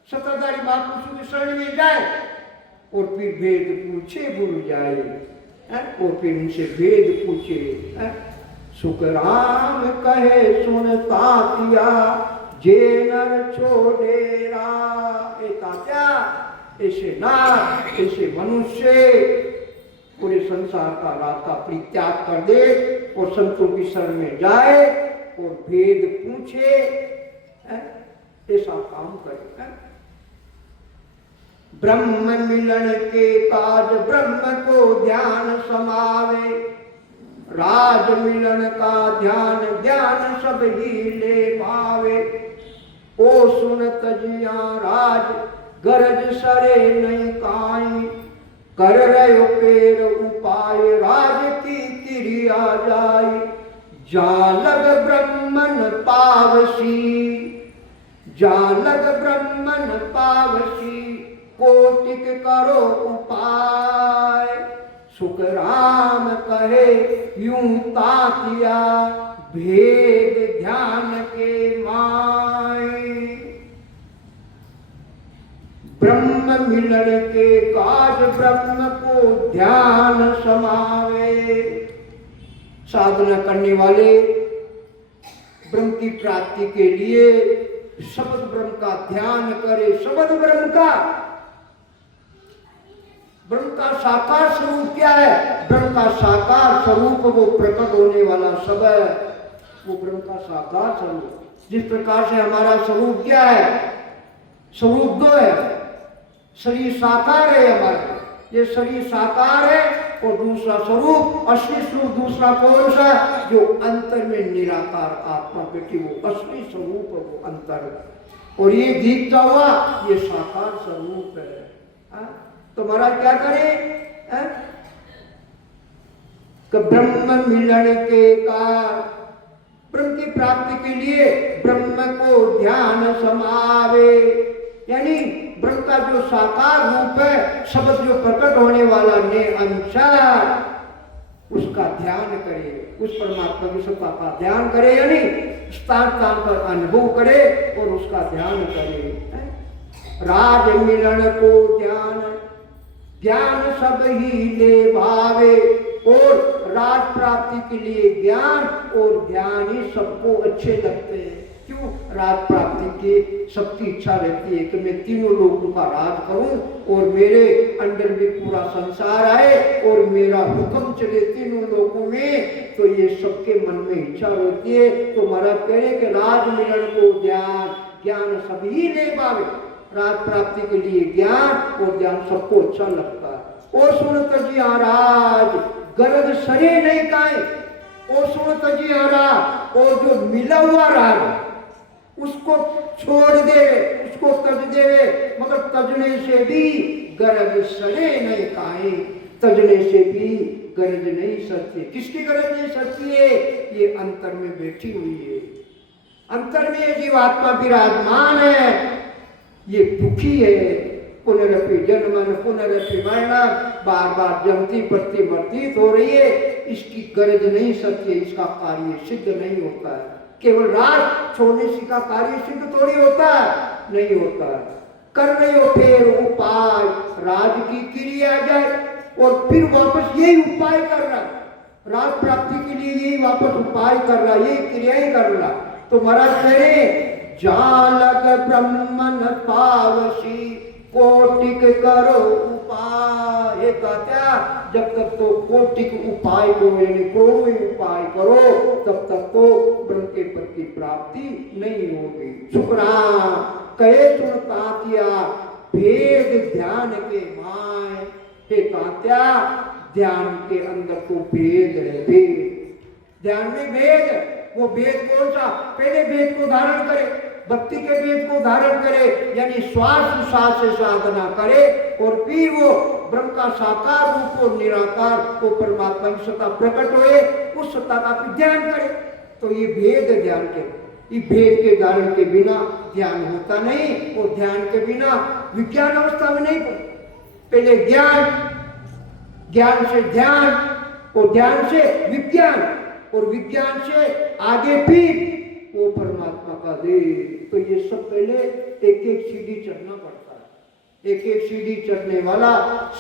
सत्ताधारी महापुरुषों की शरण में जाए और फिर भेद पूछे गुरु जाए, और फिर उनसे भेद पूछे। सुख राम कहे सुनता किया जे नर छोड़ेरा। ऐसे नाथ, ऐसे मनुष्य पूरे संसार का रात का परित्याग कर दे और संतों की शरण में जाए और भेद पूछे, ऐसा काम करे। ब्रह्म मिलन के काज ब्रह्म को ध्यान समावे, राज मिलन का ध्यान ध्यान सब ही ले पावे। ओ सुन तजिया राज गरज सरे नहीं काई, कर रहे पेर उपाय राज की तिरिया जाई। जालग ब्रह्मन पावसी, जालग ब्रह्मन पावसी, कोटिक करो उपाय। सुख राम कहे यूं तातिया भेद ध्यान के माय। ब्रह्म मिलन के काज ब्रह्म को ध्यान समावे। साधना करने वाले ब्रह्म की प्राप्ति के लिए शब्द ब्रह्म का ध्यान करे। शब्द ब्रह्म का साकार स्वरूप क्या है? ब्रह्म का साकार स्वरूप वो प्रकट होने वाला शब्द, वो ब्रह्म का साकार स्वरूप। जिस प्रकार से हमारा स्वरूप क्या है? स्वरूप दो है, शरीर साकार है हमारा, ये शरीर साकार है, और दूसरा स्वरूप असली स्वरूप दूसरा कौन सा? जो अंतर में निराकार आत्मा बैठी, वो असली स्वरूप है, वो अंतर। और ये दिखता हुआ ये साकार स्वरूप है। तो महाराज क्या करें? ब्रह्म मिलन के कार, ब्रह्म की प्राप्ति के लिए ब्रह्म को ध्यान समावे। यानी ब्रह्म का जो साकार रूप है, शब्द जो प्रकट होने वाला ने अनुसार, उसका ध्यान करे, उस परमात्मा की सत्ता का ध्यान करे, यानी स्थान स्थान पर अनुभव करे और उसका ध्यान करे। राज मिलन को ज्ञान, ज्ञान सब ही ले भावे। और राज प्राप्ति के लिए ज्ञान और ज्ञान ही सबको अच्छे लगते हैं। क्यों? राज प्राप्ति की सबकी इच्छा रहती है कि मैं तीनों लोगों का राज करूं और मेरे अंडर में पूरा संसार आए और मेरा हुक्म चले तीनों लोगों में। तो ये सबके मन में इच्छा होती है। तो महाराज कह रहे कि राज मिलन को ज्ञान, ज्ञान सभी ले पावे। राज प्राप्ति के लिए ज्ञान और ज्ञान सबको अच्छा लगता है। और सुनत जी महाराज गरज सरे नहीं काए। और सुनत जी महाराज, और जो मिला हुआ राज उसको छोड़ दे, उसको तज दे, मगर तजने से भी गरज सरे नहीं काए। तजने से भी गरज नहीं सत्य। किसकी गरज नहीं सत्य है? ये अंतर में बैठी हुई है। अंतर में जीवात्मा विराजमान है, ये दुखी है। पुनरपि जन्मन पुनरपि मरण, बार बार जमती पड़ती मरती हो रही है। इसकी गरज नहीं सत्य, इसका कार्य सिद्ध नहीं होता है। केवल राज छोड़ने से का कार्य सिद्ध थोड़ी होता है, नहीं होता है। कर रहे हो फिर उपाय, राज की क्रिया जाए और फिर वापस यही उपाय कर रहा, राज प्राप्ति के लिए यही वापस उपाय कर रहा, यही क्रियाएं कर रहा। तो महाराज कह रहे जालक ब्रह्मन पावसी कोटिक करो उपाय। कहता जब तक तो कोटिक उपाय को, यानी कोई उपाय करो, तब तक तो ब्रह्म के पद की प्राप्ति नहीं होगी। शुक्रान कहे सुन तात्या भेद ध्यान के माय। हे तात्या, ध्यान के अंदर तो भेद है, भेद ध्यान में भेद। वो भेद कौन सा? पहले भेद को धारण करे, भक्ति के भेद को धारण करे, यानी श्वास श्वास से साधना करे, और फिर वो ब्रह्म का साकार रूप और निराकार को परमात्मा की सत्ता प्रकट होए, उस सत्ता का फिर ध्यान करे। तो ये भेद ध्यान के, ये भेद के धारण के बिना ध्यान होता नहीं, और ध्यान के बिना विज्ञान अवस्था में नहीं पड़ता। पहले ज्ञान, ज्ञान से ध्यान, और ध्यान से विज्ञान, और विज्ञान से आगे फिर वो परमात्मा का दे। तो ये सब पहले एक एक सीढ़ी चढ़ना पड़ता है। एक एक सीढ़ी चढ़ने वाला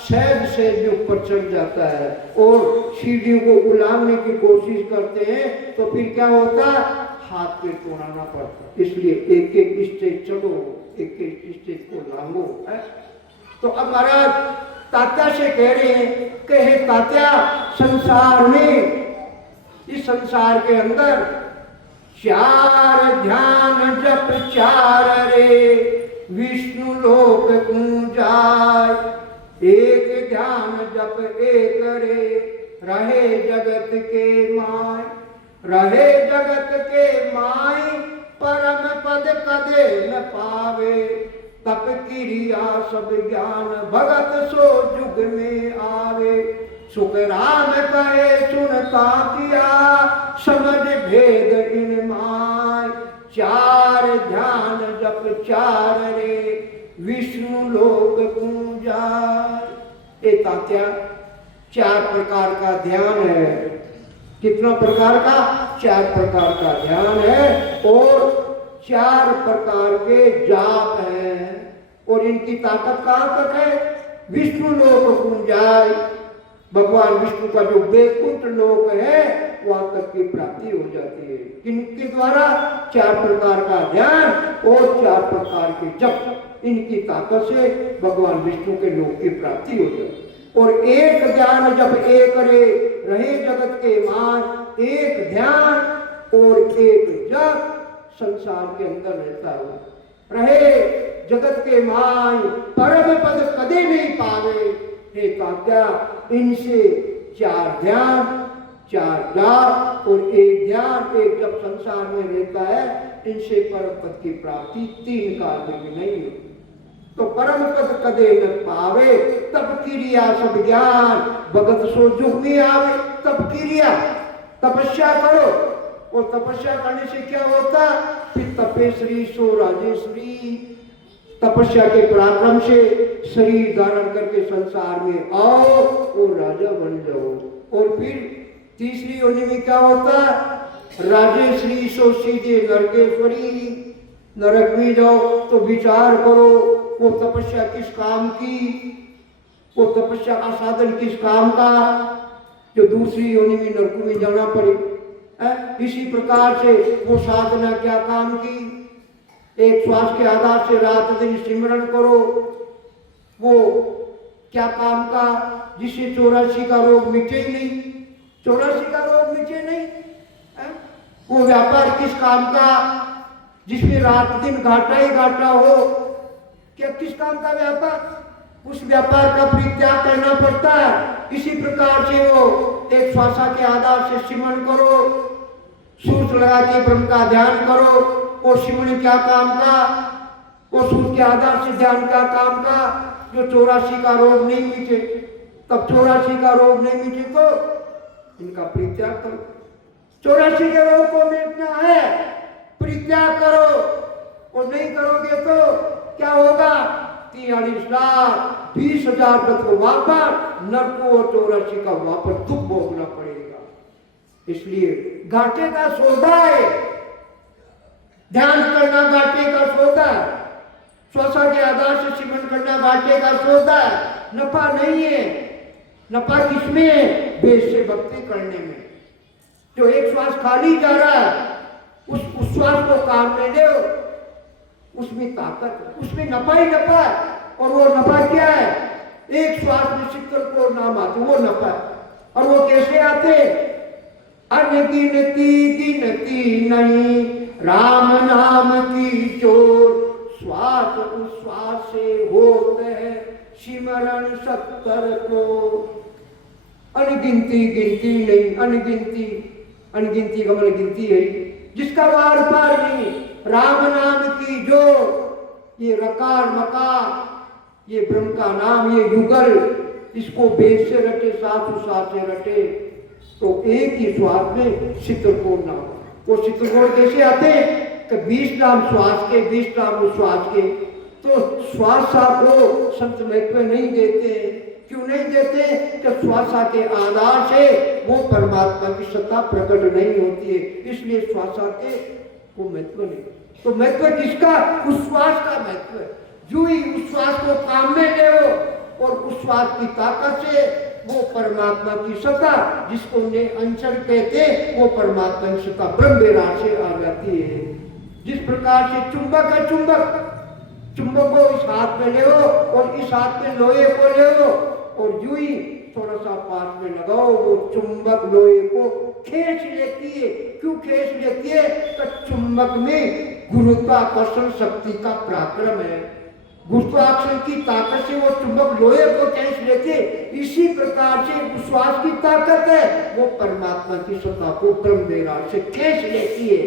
सहज सहज में ऊपर चढ़ जाता है, और सीढ़ियों को उलांघने की कोशिश करते हैं तो फिर क्या होता? हाथ पे तोड़ना पड़ता। इसलिए एक एक स्टेज चढ़ो, एक एक स्टेज को लांघो। तो अब महाराज तात्या से कह रहे हैं कि हे तात्या, संसार में, इस संसार के अंदर चार ध्यान जप चार रे, विष्णु लोक जाय। एक ध्यान जप एक रे, रहे जगत के माय। रहे जगत के माय, परम पद कदे न पावे। तप क्रिया सब ज्ञान, भगत सो जुग में आवे। सुख राम कहे सुनता किया, समझ भेद इन माय। चार ध्यान जप चार रे, विष्णु लोक ये तात्या 4 प्रकार का ध्यान है। कितना प्रकार का? 4 प्रकार का ध्यान है और 4 प्रकार के जाप हैं। और इनकी ताकत कहाँ तक है? विष्णु लोक कुंजाय, भगवान विष्णु का जो वैकुंठ लोक है वहां तक की प्राप्ति हो जाती है। किनके द्वारा? 4 प्रकार का ध्यान और 4 प्रकार के जप। इनकी ताकत से भगवान विष्णु के लोक की प्राप्ति हो जाती है। और एक ध्यान जब एक रहे जगत के मान, एक ध्यान और एक जप संसार के अंदर रहता हो रहे जगत के मान, परम पद कदे नहीं पावे। हे तात्या, इनसे 4 ध्यान, 4 जाप और एक ध्यान, एक जप संसार में रहता है, इनसे परम पद की प्राप्ति 3 काल में भी नहीं होती। तो परम पद कदे न पावे, तब क्रिया सब ज्ञान, भगत सो जुग में आवे। तब क्रिया, तपस्या करो, और तपस्या करने से क्या होता? फिर तपेश्वरी सो राजेश्वरी। तपस्या के पराक्रम से शरीर धारण करके संसार में आओ और राजा बन जाओ। और फिर तीसरी योनि में क्या होता? राजेश्वरी सो सीधे नरकेश्वरी। नरक में जाओ तो विचार करो, वो तपस्या किस काम की, वो तपस्या का साधन किस काम का, जो दूसरी योनि में नरक में जाना पड़े। इसी प्रकार से वो साधना क्या काम की? एक श्वास के आधार से रात दिन सिमरण करो, वो क्या काम का? जिससे 84 का रोग मिटे नहीं, 84 का रोग मिटे नहीं। वो व्यापार किस काम का? जिसमें रात दिन घाटा ही घाटा हो, क्या किस काम का व्यापार? उस व्यापार का परित्याग करना पड़ता है। इसी प्रकार से वो एक श्वासा के आधार से सिमरण करो, सूर्य लगा के ब्रह्म का ध्यान करो। और सिमरण क्या काम का? वो सूर्य के आधार से ध्यान क्या काम का? जो 84 का रोग नहीं मिटे, तब 84 का रोग नहीं मिटे तो इनका परित्याग करो। 84 के रोग को मिटना है, परित्याग करो। और नहीं करोगे तो क्या होगा? 43 लाख 20,000 को वापस नरक और 84 का वापस दुख भोगना पड़ेगा। इसलिए घाटे का सौदा है, ध्यान करना घाटे का सौदा है, श्वासा के आधार से सिमरण करना घाटे का सौदा है। नफा नहीं है। नफा किसमें है? वेद से भक्ति करने में। जो एक श्वास खाली जा रहा है, उस श्वास को काम में ले, उसमें ताकत, उसमें नफा ही नफा है। और वो नफा क्या है? एक श्वास में शीतल को नाम आते, वो नफा है। और वो कैसे आते? अनगिनती गिनती नहीं राम नाम की चोर, श्वास उश्वास से होते हैं सिमरण 70 को। अनगिनती गिनती नहीं, अनगिनती, अनगिनती का मतलब गिनती है जिसका वार पार नहीं। राम नाम की जो, ये रकार मकार, ये ब्रह्म का नाम, ये युगल, इसको वेद से रटे, साथ से रटे, तो एक ही श्वास में चित्रकोण नाम। वो चित्रकोण कैसे आते हैं? कि 20 नाम श्वास के, 20 नाम उश्वास के। तो श्वासा को संत महत्व नहीं देते। क्यों नहीं देते? कि श्वासा के आधार से वो परमात्मा की सत्ता प्रकट नहीं होती है, इसलिए श्वासा के वो महत्व नहीं। तो महत्व किसका? उश्वास का महत्व है। जो ही उश्वास को काम में ले और उश्वास की ताकत से वो परमात्मा की सत्ता, जिसको ने अंचल कहते, वो परमात्मा की सत्ता ब्रह्म विराट से आ जाती है। जिस प्रकार से चुंबक है, चुंबक को इस हाथ में ले और इस हाथ में लोहे को ले और यूं ही थोड़ा सा पास में लगाओ, वो चुंबक लोहे को खींच लेती है। क्यों खींच लेती है? तो चुंबक में गुरुत्वाकर्षण शक्ति का पराक्रम है। गुरुत्वाकर्षण की ताकत से वो चुंबक लोहे को खींच लेते। इसी प्रकार से उश्वास की ताकत है, वो परमात्मा की सत्ता को ब्रह्म विराट से खींच लेती है,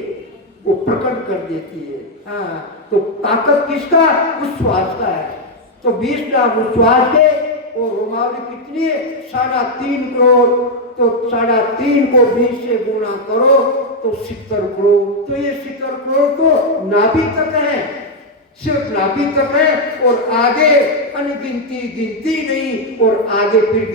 वो प्रकट कर देती है। हाँ, तो ताकत किसका? उश्वास का है। तो 20 लाख उश्वास के और रोमावली कितनी है? 3.5 करोड़। तो 3.5 को 20 से गुणा करो तो 70 करोड़। तो ये 70 करोड़ तो नाभि तक है। सिर्फ नाभि तक है और आगे अनगिनती गिनती नहीं, और आगे फिर